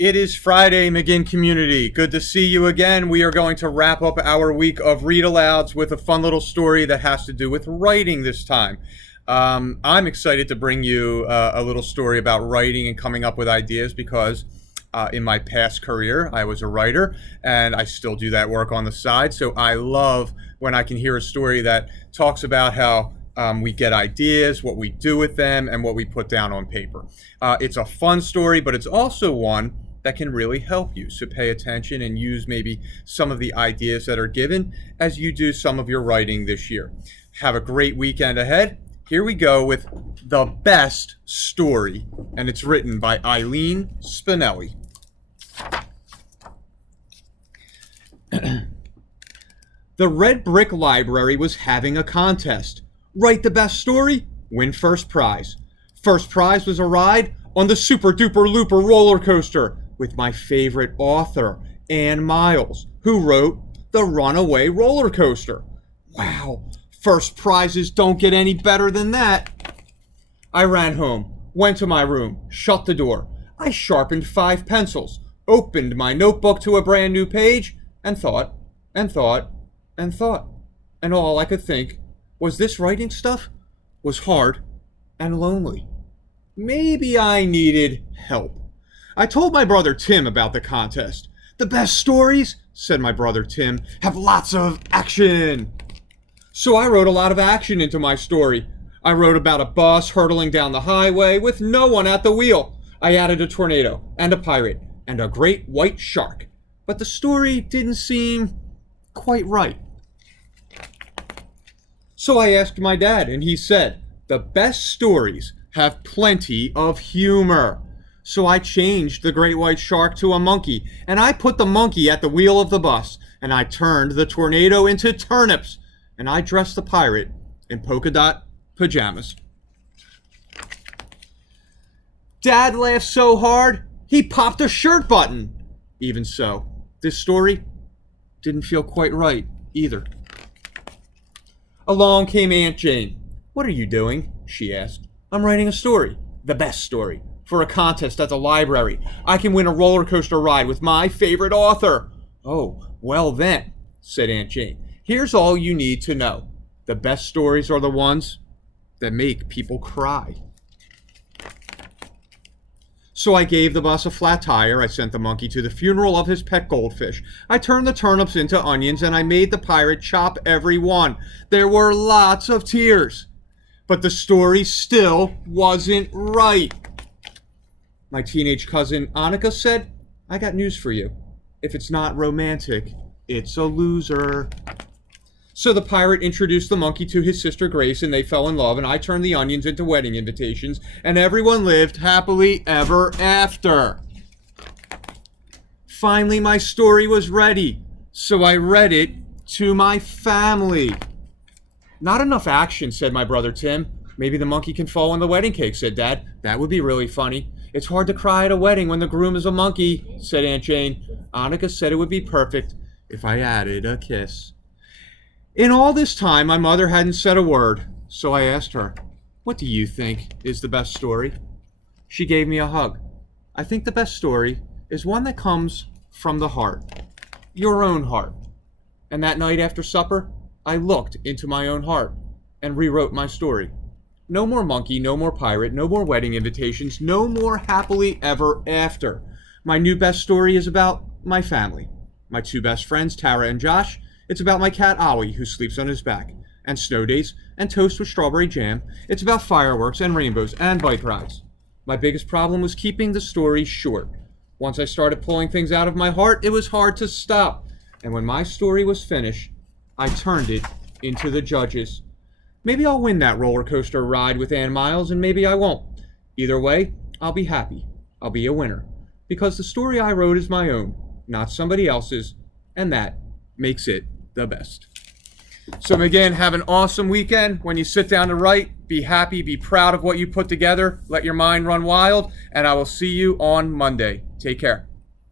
It is Friday, McGinn community. Good to see you again. We are going to wrap up our week of read alouds with a fun little story that has to do with writing this time. I'm excited to bring you a little story about writing and coming up with ideas because in my past career, I was a writer and I still do that work on the side. So I love when I can hear a story that talks about how we get ideas, what we do with them, and what we put down on paper. It's a fun story, but it's also one that can really help you. So pay attention and use maybe some of the ideas that are given as you do some of your writing this year. Have a great weekend ahead. Here we go with the best story, and it's written by Eileen Spinelli. The Red Brick Library was having a contest. Write the best story, win first prize. First prize was a ride on the Super Duper Looper roller coaster with my favorite author, Ann Miles, who wrote The Runaway Roller Coaster. Wow, first prizes don't get any better than that. I ran home, went to my room, shut the door. I sharpened 5 pencils, opened my notebook to a brand new page, and thought, and thought, and thought. And all I could think was this writing stuff was hard and lonely. Maybe I needed help. I told my brother Tim about the contest. The best stories, said my brother Tim, have lots of action. So I wrote a lot of action into my story. I wrote about a bus hurtling down the highway with no one at the wheel. I added a tornado and a pirate and a great white shark. But the story didn't seem quite right. So I asked my dad, and he said, the best stories have plenty of humor. So I changed the great white shark to a monkey, and I put the monkey at the wheel of the bus, and I turned the tornado into turnips, and I dressed the pirate in polka dot pajamas. Dad laughed so hard, he popped a shirt button. Even so, this story didn't feel quite right either. Along came Aunt Jane. What are you doing? She asked. I'm writing a story, the best story, for a contest at the library. I can win a roller coaster ride with my favorite author. Oh, well then, said Aunt Jane. Here's all you need to know. The best stories are the ones that make people cry. So I gave the bus a flat tire. I sent the monkey to the funeral of his pet goldfish. I turned the turnips into onions, and I made the pirate chop every one. There were lots of tears. But the story still wasn't right. My teenage cousin Annika said, I got news for you. If it's not romantic, it's a loser. So the pirate introduced the monkey to his sister Grace, and they fell in love, and I turned the onions into wedding invitations, and everyone lived happily ever after. Finally, my story was ready, so I read it to my family. Not enough action, said my brother Tim. Maybe the monkey can fall on the wedding cake, said Dad. That would be really funny. It's hard to cry at a wedding when the groom is a monkey, said Aunt Jane. Annika said it would be perfect if I added a kiss. In all this time, my mother hadn't said a word, so I asked her, what do you think is the best story? She gave me a hug. I think the best story is one that comes from the heart, your own heart. And that night after supper, I looked into my own heart and rewrote my story. No more monkey, no more pirate, no more wedding invitations, no more happily ever after. My new best story is about my family. My 2 best friends, Tara and Josh. It's about my cat, Ollie, who sleeps on his back, and snow days, and toast with strawberry jam. It's about fireworks and rainbows and bike rides. My biggest problem was keeping the story short. Once I started pulling things out of my heart, it was hard to stop. And when my story was finished, I turned it into the judges. Maybe I'll win that roller coaster ride with Ann Miles, and maybe I won't. Either way, I'll be happy. I'll be a winner. Because the story I wrote is my own, not somebody else's, and that makes it the best. So again, have an awesome weekend. When you sit down to write, be happy, be proud of what you put together. Let your mind run wild, and I will see you on Monday. Take care.